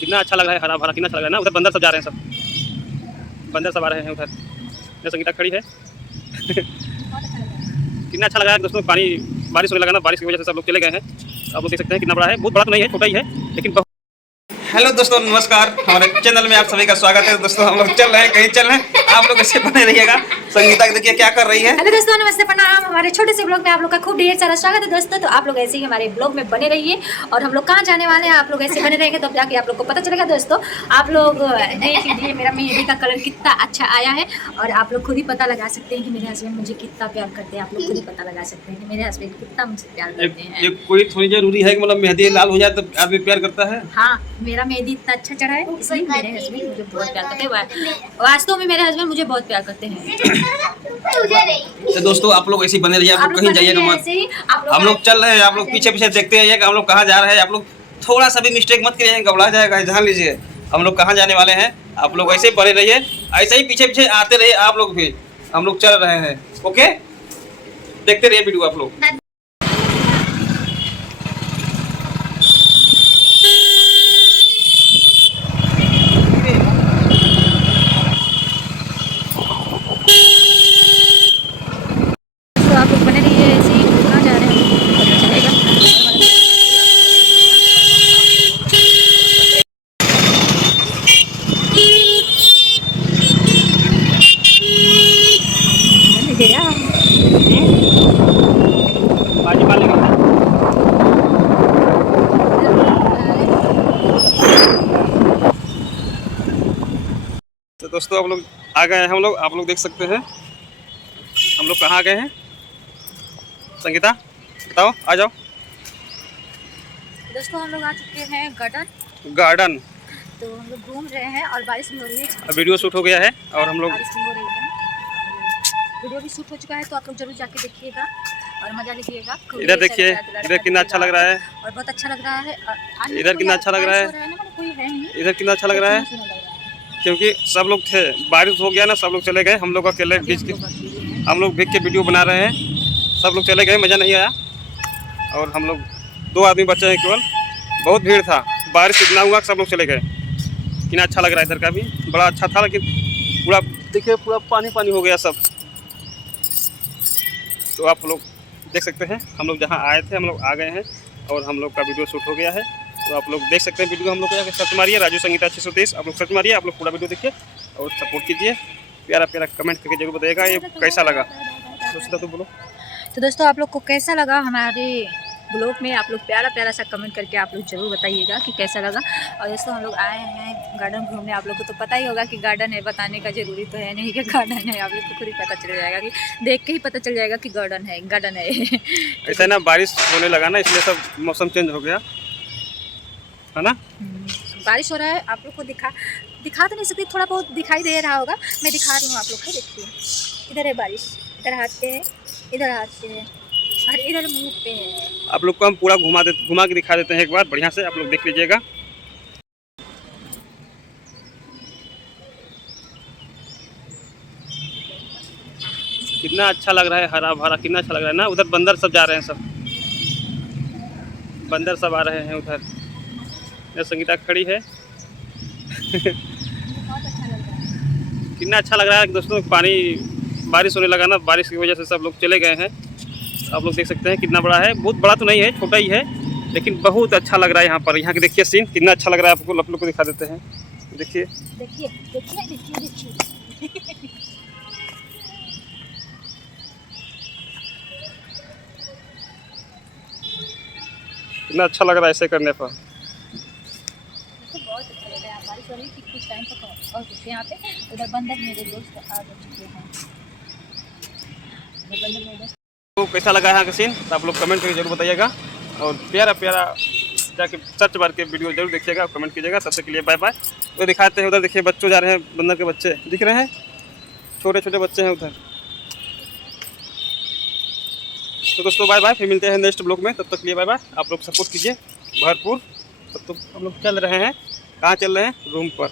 कितना अच्छा लग रहा है, हरा भरा कितना अच्छा लग रहा है ना। उधर बंदर सब जा रहे हैं, सब बंदर सब आ रहे हैं उधर। ये संगीता खड़ी है। कितना अच्छा लग रहा है दोस्तों। पानी बारिश होने लगा ना, बारिश की वजह से सब लोग चले गए हैं। आप लोग देख सकते हैं कितना बड़ा है, बहुत बड़ा तो नहीं है, छोटा ही है लेकिन बहुत। हेलो दोस्तों, नमस्कार। हमारे चैनल में आप सभी का स्वागत है। दोस्तों हम लोग चल रहे हैं, कहीं चल रहे हैं, आप लोग ऐसे बने रहिएगा। संगीता देखिए क्या कर रही है। हेलो दोस्तों, नमस्ते, प्रणाम। हमारे छोटे से ब्लॉग में आप लोग का खूब ढेर सारा स्वागत है दोस्तों। तो आप लोग ऐसे ही हमारे ब्लॉग में बने रहिए। और हम लोग कहाँ जाने वाले हैं, आप लोग ऐसे बने रहेंगे तब जाके आप लोग को पता चलेगा दोस्तों। आप लोग देख लीजिए मेरा मेहंदी का कलर कितना अच्छा आया है। और आप लोग खुद ही पता लगा सकते हैं कि मेरे हस्बैंड मुझे कितना प्यार करते हैं। आप लोग खुद ही पता लगा सकते हैं कि मेरे हस्बैंड कितना मुझसे प्यार करते हैं। ये कोई थोड़ी जरूरी है कि मतलब मेहंदी लाल हो जाए तो आदमी प्यार करता है। हाँ, मेरा मेहंदी इतना अच्छा चढ़ा है इसलिए मेरे हस्बैंड मुझे बहुत प्यार करते हैं। वास्तव में मेरे हस्बैंड मुझे बहुत प्यार करते हैं। तो दोस्तों आप लोग ऐसे ही बने रहिए, आप लोग कहीं जाइएगा मत। हम लोग चल रहे हैं, आप लोग पीछे पीछे देखते रहिए कि हम लोग कहाँ जा रहे हैं। आप लोग थोड़ा सा भी मिस्टेक मत करिए, घबरा जाएगा। जान लीजिए हम लोग कहाँ जाने वाले हैं। आप लोग ऐसे ही बने रहिए, ऐसे ही पीछे पीछे आते रहिए आप लोग भी। हम लोग चल रहे हैं, ओके। देखते रहिए वीडियो आप लोग। तो आप लोग बने रहिए ऐसे ही, कहाँ जा रहे हैं पता चलेगा। बाजी पाले तो दोस्तों आप लोग आ गए हैं। हम लोग, आप लोग देख सकते हैं हम लोग कहाँ गए हैं। संगीता बताओ, आ जाओ। दोस्तों हम लोग आ चुके हैं गार्डन। तो हम लोग घूम रहे हैं और बारिश भी हो रही है। वीडियो शूट हो गया है और हम लोग बारिश भी हो रही है, वीडियो भी शूट हो चुका है। तो आप लोग जरूर जाके देखिएगा और मजा लीजिएगा। इधर देखिए, इधर कितना अच्छा लग रहा है। और बहुत अच्छा लग रहा है। इधर कितना अच्छा लग रहा है, कोई है नहीं। इधर कितना अच्छा लग रहा है। क्योंकि सब लोग थे, बारिश हो गया ना, सब लोग चले गए। हम लोग अकेले बीच के, हम लोग भीग के वीडियो बना रहे हैं। सब लोग चले गए, मज़ा नहीं आया। और हम लोग 2 आदमी बचे हैं केवल। बहुत भीड़ था, बारिश इतना हुआ सब लोग चले गए। कितना अच्छा लग रहा है, इधर का भी बड़ा अच्छा था। लेकिन पूरा देखिए, पूरा पानी पानी हो गया सब। तो आप लोग देख सकते हैं हम लोग जहाँ आए थे हम लोग आ गए हैं और हम लोग का वीडियो शूट हो गया है। तो आप लोग देख सकते हैं वीडियो। हम लोग को जाकर सर्च मारिए राजू संगीता 623, आप लोग सर्च मारिए। आप लोग पूरा वीडियो देखिए और सपोर्ट कीजिए। प्यारा प्यारा कमेंट करके जरूर बताइएगा ये कैसा लगा। दोस्तों तो बोलो। तो दोस्तों आप लोग को कैसा लगा हमारे ब्लॉग में, आप लोग प्यारा प्यारा सा कमेंट करके आप लोग जरूर बताइएगा कि कैसा लगा। और दोस्तों हम लोग आए हैं गार्डन घूमने। आप लोग को तो पता ही होगा कि गार्डन है, बताने का जरूरी तो है नहीं कि गार्डन है। आप लोग को खुद ही पता चल जाएगा, कि देख के ही पता चल जाएगा कि गार्डन है, गार्डन है। ऐसा ना, बारिश होने लगा ना, इसलिए सब मौसम चेंज हो गया है ना। बारिश हो रहा है, आप लोग को दिखा तो नहीं सकती, थोड़ा बहुत दिखाई दे रहा होगा। मैं दिखा रही हूँ आप लोग को, देखिए इधर है बारिश, इधर हाथ पे है, इधर हाथ पे है और इधर मुंह पे है। आप लोग को हम पूरा घुमा के दिखा देते हैं एक बार बढ़िया से। आप लोग देख लीजिएगा। कितना अच्छा लग रहा है, हरा भरा कितना अच्छा लग रहा है ना। उधर बंदर सब जा रहे हैं, सब बंदर सब आ रहे हैं उधर। ये संगीता खड़ी है। कितना अच्छा लग रहा है दोस्तों। पानी बारिश होने लगा ना, बारिश की वजह से सब लोग चले गए हैं। आप लोग देख सकते हैं कितना बड़ा है, बहुत बड़ा तो नहीं है, छोटा ही है लेकिन बहुत अच्छा लग रहा है। यहाँ पर, यहाँ के देखिए सीन कितना अच्छा लग रहा है। आपको आप लोग को दिखा देते हैं, देखिए देखिए देखिए देखिए देखिए। कितना अच्छा लग रहा है ऐसे करने पर। बहुत अच्छा लग रहा है। बारिश हो रही थी कुछ टाइम तक और कुछ यहाँ पे। उधर बंदर मेरे दोस्त आ चुके हैं। बंदर मेरे दोस्त तो कैसा लगा यहाँ का सीन तो आप लोग कमेंट करके जरूर बताइएगा। और प्यारा प्यारा जाके सर्च मार के वीडियो जरूर देखिएगा, कमेंट कीजिएगा। तब तक के लिए बाय बाय। तो दिखाते हैं उधर, देखिए बच्चों जा रहे हैं, बंदर के बच्चे दिख रहे हैं, छोटे छोटे बच्चे हैं उधर। तो दोस्तों बाय बाय, फिर मिलते हैं नेक्स्ट ब्लॉग में। तब तक के लिए बाय बाय। आप लोग सपोर्ट कीजिए भरपूर। तब तो हम लोग चल रहे हैं, कहाँ चल रहे हैं, रूम पर।